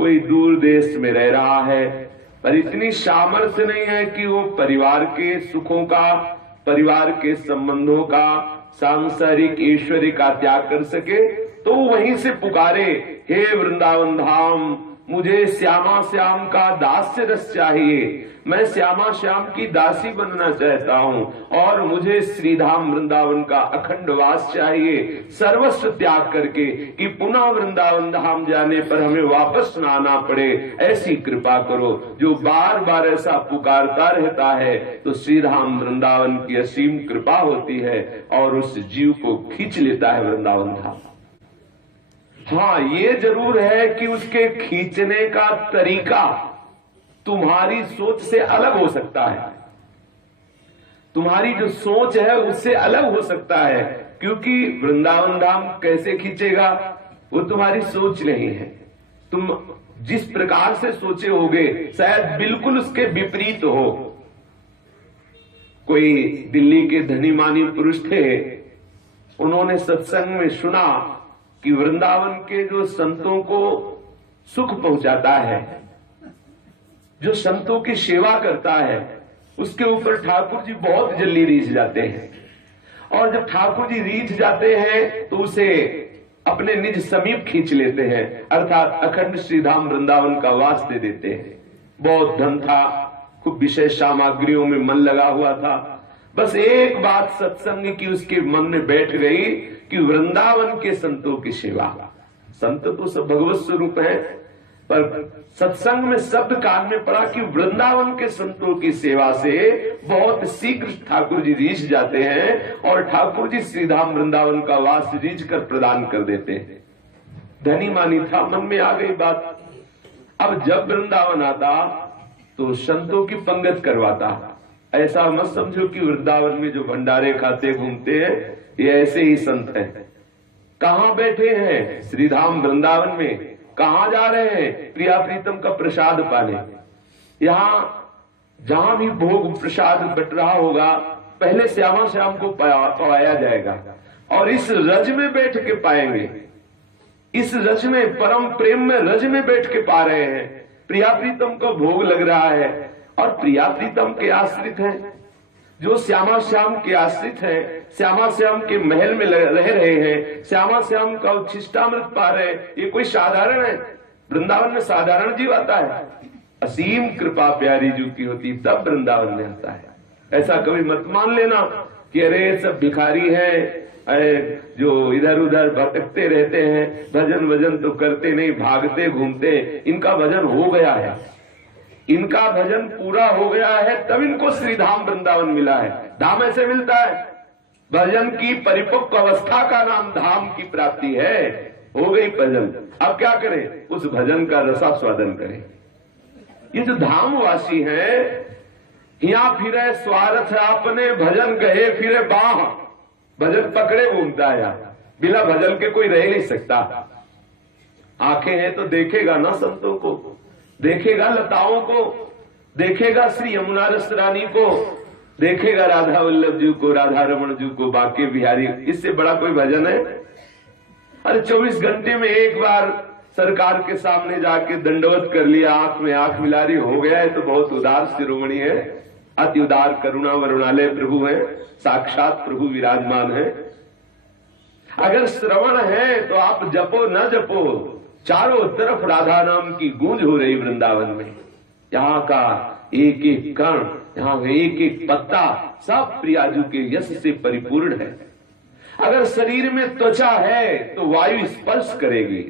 कोई दूर देश में रह रहा है, पर इतनी सामर्थ्य नहीं है कि वो परिवार के सुखों का, परिवार के संबंधों का, सांसारिक ऐश्वर्य का त्याग कर सके, तो वहीं से पुकारे, हे वृंदावन धाम, मुझे श्यामा श्याम का दास्य रस चाहिए, मैं श्यामा श्याम की दासी बनना चाहता हूँ और मुझे श्रीधाम वृंदावन का अखंड वास चाहिए, सर्वस्व त्याग करके, कि पुनः वृंदावन धाम जाने पर हमें वापस न आना पड़े, ऐसी कृपा करो। जो बार बार ऐसा पुकारता रहता है तो श्रीधाम वृंदावन की असीम कृपा होती है और उस जीव को खींच लेता है वृंदावन धाम। हाँ, ये जरूर है कि उसके खींचने का तरीका तुम्हारी सोच से अलग हो सकता है, तुम्हारी जो सोच है उससे अलग हो सकता है, क्योंकि वृंदावन धाम कैसे खींचेगा वो तुम्हारी सोच नहीं है। तुम जिस प्रकार से सोचे होगे शायद बिल्कुल उसके विपरीत हो। कोई दिल्ली के धनी मानी पुरुष थे, उन्होंने सत्संग में सुना कि वृंदावन के जो संतों को सुख पहुंचाता है, जो संतों की सेवा करता है, उसके ऊपर ठाकुर जी बहुत जल्दी रीझ जाते हैं। और जब ठाकुर जी रीझ जाते हैं तो उसे अपने निज समीप खींच लेते हैं, अर्थात अखंड श्रीधाम वृंदावन का वास दे देते हैं। बहुत धन था, खूब विशेष सामग्रियों में मन लगा हुआ था, बस एक बात सत्संग की उसके मन में बैठ गई कि वृंदावन के संतों की सेवा। संत तो सब भगवत स्वरूप है, पर सत्संग में शब्द कान में पड़ा कि वृंदावन के संतों की सेवा से बहुत शीघ्र ठाकुर जी रीझ जाते हैं और ठाकुर जी श्रीधाम वृंदावन का वास रीझ कर प्रदान कर देते हैं। धनी मानी था, मन में आ गई बात। अब जब वृंदावन आता तो संतों की पंगत करवाता। ऐसा मत समझो कि वृंदावन में जो भंडारे खाते घूमते हैं ये ऐसे ही संत हैं। कहाँ बैठे हैं? श्रीधाम वृंदावन में। कहाँ जा रहे हैं? प्रिया प्रीतम का प्रसाद पाने। यहाँ जहां भी भोग प्रसाद बट रहा होगा, पहले श्यामा श्याम को पाया जाएगा और इस रज में बैठ के पाएंगे। इस रज में, परम प्रेम में, रज में बैठ के पा रहे हैं। प्रिया प्रीतम का भोग लग रहा है और प्रिया प्रीतम के आश्रित हैं, जो श्यामा श्याम के आश्रित हैं, श्यामा श्याम के महल में रह रहे हैं, श्यामा श्याम का उच्छिष्टामृत पा रहे हैं। ये कोई साधारण है? वृंदावन में साधारण जीव आता है? असीम कृपा प्यारी जीव की होती तब वृंदावन में आता है। ऐसा कभी मत मान लेना कि अरे सब भिखारी हैं जो इधर उधर भटकते रहते हैं, भजन वजन तो करते नहीं, भागते घूमते। इनका भजन हो गया है, इनका भजन पूरा हो गया है, तब इनको श्रीधाम वृंदावन मिला है। धाम ऐसे मिलता है, भजन की परिपक्व अवस्था का नाम धाम की प्राप्ति है। हो गई भजन, अब क्या करें? उस भजन का रसास्वादन करें। ये जो धामवासी हैं, यहाँ फिरे स्वार्थ आपने, भजन गए फिरे बाह। भजन पकड़े घूमता है यार, बिना भजन के कोई रह नहीं सकता। आंखें हैं तो देखेगा ना संतों को, देखेगा लताओं को, देखेगा श्री यमुना रस रानी को, देखेगा राधा वल्लभ जी को, राधा रमण जी को, बाके बिहारी। इससे बड़ा कोई भजन है? अरे 24 घंटे में एक बार सरकार के सामने जाके दंडवत कर लिया, आंख में आंख मिला रही, हो गया है तो बहुत उदार शिरोमणि है, अति उदार करुणा वरुणालय प्रभु है, साक्षात प्रभु विराजमान है। अगर श्रवण है तो आप जपो न जपो, चारों तरफ राधा नाम की गूंज हो रही वृंदावन में। यहाँ का एक एक कण, यहाँ का एक एक पत्ता सब प्रियाजू के यश से परिपूर्ण है। अगर शरीर में त्वचा है तो वायु स्पर्श करेगी।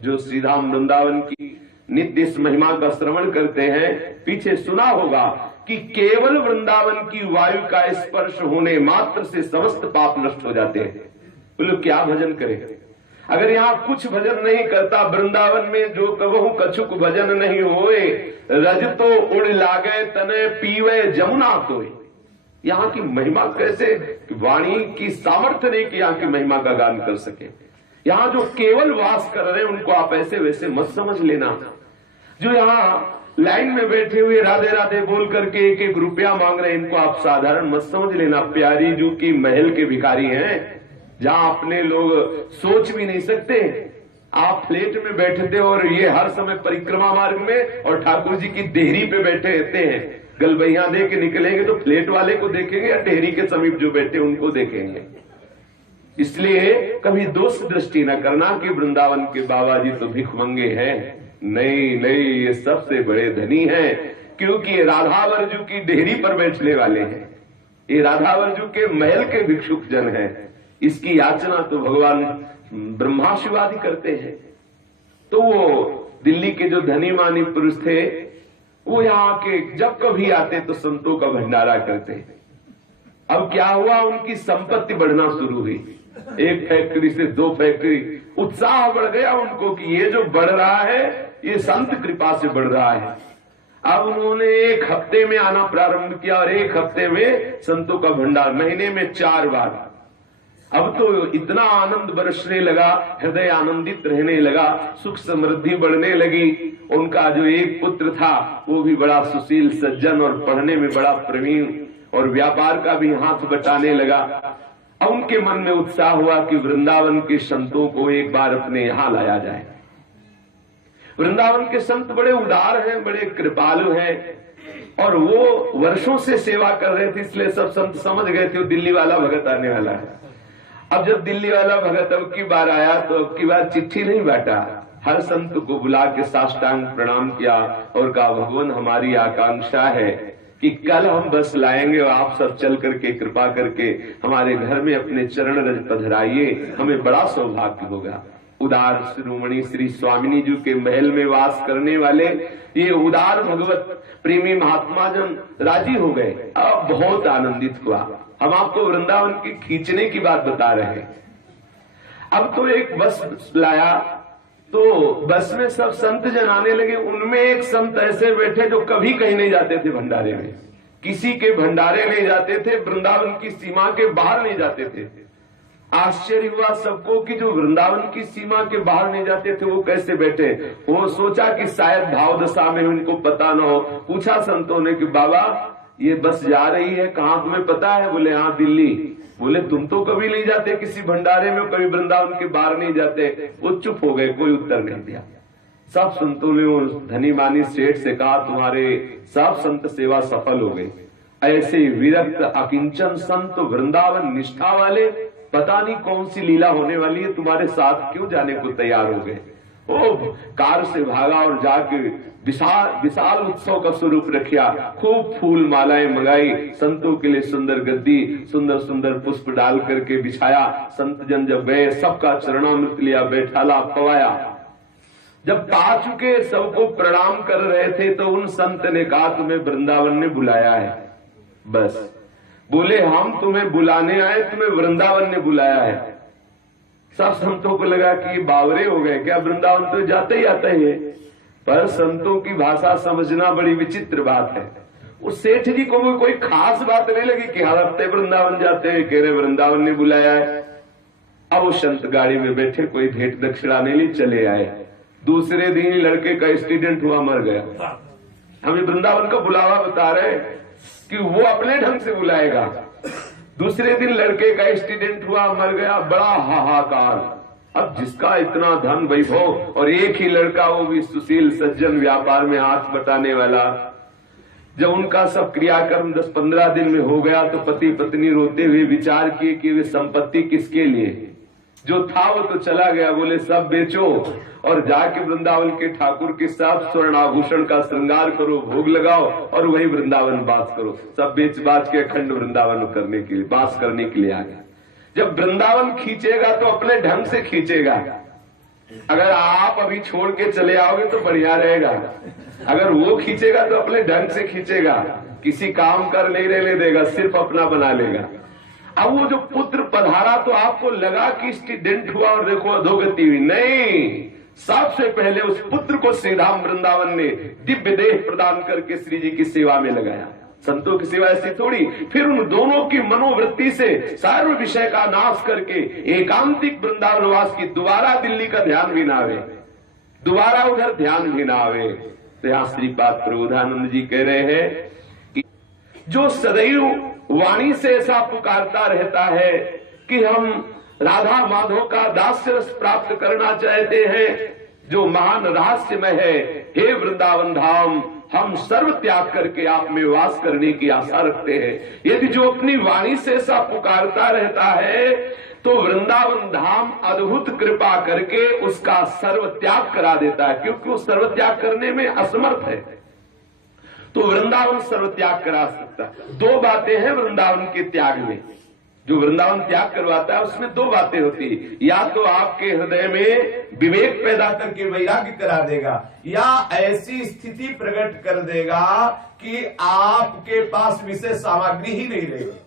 जो श्रीधाम वृंदावन की नित्य इस महिमा का श्रवण करते हैं, पीछे सुना होगा कि केवल वृंदावन की वायु का स्पर्श होने मात्र से समस्त पाप नष्ट हो जाते हैं। बोलो क्या भजन करें? अगर यहाँ कुछ भजन नहीं करता, वृंदावन में जो कबहू कछुक भजन नहीं होए, रज तो उड़ लागे तने पीवे जमुना तोय। यहाँ की महिमा कैसे, वाणी की सामर्थ्य नहीं कि यहाँ की महिमा का गान कर सके। यहाँ जो केवल वास कर रहे हैं उनको आप ऐसे वैसे मत समझ लेना। जो यहाँ लाइन में बैठे हुए राधे राधे बोल करके एक एक रुपया मांग रहे हैं, इनको आप साधारण मत समझ लेना। प्यारी जू की महल के भिखारी हैं, जहां अपने लोग सोच भी नहीं सकते। आप फ्लैट में बैठे थे और ये हर समय परिक्रमा मार्ग में और ठाकुर जी की देहरी पे बैठे रहते हैं। गलबैया दे के निकलेंगे तो फ्लैट वाले को देखेंगे या देहरी के समीप जो बैठे उनको देखेंगे। इसलिए कभी दोष दृष्टि न करना कि वृंदावन के बाबा जी तो भिख मंगे हैं। नहीं नहीं, ये सबसे बड़े धनी हैं, क्योंकि ये राधावर्जु की डेहरी पर बैठने वाले हैं। ये राधावर्जु के महल के भिक्षुक जन हैं। इसकी याचना तो भगवान ब्रह्मा शिव आदि करते हैं। तो वो दिल्ली के जो धनी मानी पुरुष थे, वो यहाँ के जब कभी आते तो संतों का भंडारा करते। अब क्या हुआ, उनकी संपत्ति बढ़ना शुरू हुई। एक फैक्ट्री से 2 फैक्ट्री, उत्साह बढ़ गया उनको कि ये जो बढ़ रहा है ये संत कृपा से बढ़ रहा है। अब उन्होंने 1 हफ्ते में आना प्रारंभ किया और 1 हफ्ते में संतों का भंडार, महीने में 4 बार। अब तो इतना आनंद बरसने लगा, हृदय आनंदित रहने लगा, सुख समृद्धि बढ़ने लगी। उनका जो एक पुत्र था वो भी बड़ा सुशील सज्जन और पढ़ने में बड़ा प्रवीण और व्यापार का भी हाथ बटाने लगा। अब उनके मन में उत्साह हुआ कि वृंदावन के संतों को एक बार अपने यहां लाया जाए। वृंदावन के संत बड़े उदार हैं, बड़े कृपालु हैं और वो वर्षों से सेवा कर रहे थे, इसलिए सब संत समझ गए थे वो दिल्ली वाला भगत आने वाला है। अब जब दिल्ली वाला भगत अब की बार आया तो अब की बार चिट्ठी नहीं बांटा, हर संत को बुला के साष्टांग प्रणाम किया और कहा, भगवान हमारी आकांक्षा है कि कल हम बस लाएंगे और आप सब चल करके कृपा करके हमारे घर में अपने चरण रज पधराइए, हमें बड़ा सौभाग्य होगा। उदार शिरोमणि श्री स्वामिनी जी के महल में वास करने वाले ये उदार भगवत प्रेमी महात्मा जन राजी हो गए। अब बहुत आनंदित हुआ। हम आपको वृंदावन की खींचने की बात बता रहे हैं। अब तो एक बस लाया तो बस में सब संत जन आने लगे। उनमें एक संत ऐसे बैठे जो कभी कहीं नहीं जाते थे भंडारे में, किसी के भंडारे नहीं जाते थे, वृंदावन की सीमा के बाहर नहीं जाते थे। आश्चर्य हुआ सबको कि जो वृंदावन की सीमा के बाहर नहीं जाते थे वो कैसे बैठे। वो सोचा कि शायद भाव दशा में उनको पता न हो। पूछा संतों ने कि बाबा ये बस जा रही है, कहाँ तुम्हें पता है? बोले हाँ दिल्ली। बोले तुम तो कभी नहीं जाते किसी भंडारे में, कभी वृंदावन के बाहर नहीं जाते। वो चुप हो गए, कोई उत्तर नहीं दिया। सब संतों ने उस धनी मानी सेठ से कहा तुम्हारे सब संत सेवा सफल हो गई। ऐसे विरक्त अकिंचन संत वृंदावन निष्ठा वाले पता नहीं कौन सी लीला होने वाली है, तुम्हारे साथ क्यों जाने को तैयार हो गए। ओ कार से भागा और जाके विशाल उत्सव का स्वरूप रखा। खूब फूल मालाएं मंगाई, संतों के लिए सुंदर गद्दी, सुंदर सुंदर पुष्प डाल करके बिछाया। संत जन जब गए सबका चरणामृत लिया, बैठाला पवाया। जब पा चुके सबको प्रणाम कर रहे थे तो उन संत ने कहा तुम्हें वृंदावन ने बुलाया है। बस बोले हम तुम्हें बुलाने आए, तुम्हें वृंदावन ने बुलाया है। सब संतों को लगा कि बावरे हो गए क्या, वृंदावन तो जाते ही आता ही है। पर संतों की भाषा समझना बड़ी विचित्र बात है। उस सेठ जी को कोई खास बात नहीं लगी कि हर हफ्ते वृंदावन जाते हैं, कह रहे वृंदावन ने बुलाया है। अब वो संत गाड़ी में बैठे, कोई भेंट दक्षिणा नहीं ली, चले आए। दूसरे दिन लड़के का एक्सीडेंट हुआ, मर गया। हमें वृंदावन का बुलावा बता रहे कि वो अपने ढंग से बुलाएगा। दूसरे दिन लड़के का एक्सीडेंट हुआ, मर गया, बड़ा हाहाकार। अब जिसका इतना धन वैभव और एक ही लड़का, वो भी सुशील सज्जन, व्यापार में हाथ बटाने वाला। जब उनका सब क्रियाक्रम 10-15 दिन में हो गया तो पति पत्नी रोते हुए विचार किए कि वे संपत्ति किसके लिए, जो था वो तो चला गया। बोले सब बेचो और जाके वृंदावन के ठाकुर के साथ स्वर्ण आभूषण का श्रृंगार करो, भोग लगाओ और वही वृंदावन बास करो। सब बेच बाच के अखंड वृंदावन करने के लिए, बास करने के लिए आ गया। जब वृंदावन खींचेगा तो अपने ढंग से खींचेगा। अगर आप अभी छोड़ के चले आओगे तो बढ़िया रहेगा, अगर वो खींचेगा तो अपने ढंग से खींचेगा, किसी काम कर नहीं रहने देगा, सिर्फ अपना बना लेगा। अब वो जो पुत्र पधारा तो आपको लगा कि एक्सीडेंट हुआ और देखो अधोगति हुई, नहीं, सबसे पहले उस पुत्र को श्रीधाम वृंदावन ने दिव्य देह प्रदान करके श्री जी की सेवा में लगाया। संतों की सेवा ऐसी थोड़ी। फिर उन दोनों की मनोवृत्ति से सर्व विषय का नाश करके एकांतिक वृंदावनवास की दोबारा दिल्ली का ध्यान भी ना आवे, दोबारा उधर ध्यान भी ना आवे। तो यहाँ श्रीपाद प्रबोधानंद जी कह रहे हैं कि जो सदैव वाणी से ऐसा पुकारता रहता है कि हम राधा माधव का दास्य रस प्राप्त करना चाहते हैं, जो महान रहस्यमय है, हे वृंदावन धाम, हम सर्व त्याग करके आप में वास करने की आशा रखते हैं। यदि जो अपनी वाणी से ऐसा पुकारता रहता है तो वृंदावन धाम अद्भुत कृपा करके उसका सर्व त्याग करा देता है, क्योंकि वो सर्व त्याग करने में असमर्थ है। तो वृंदावन सर्व त्याग करा सकता है। दो बातें हैं वृंदावन के त्याग में, जो वृंदावन त्याग करवाता है उसमें दो बातें होती है, या तो आपके हृदय में विवेक पैदा करके वैराग्य करा देगा, या ऐसी स्थिति प्रकट कर देगा कि आपके पास विषय सामग्री ही नहीं रहेगी।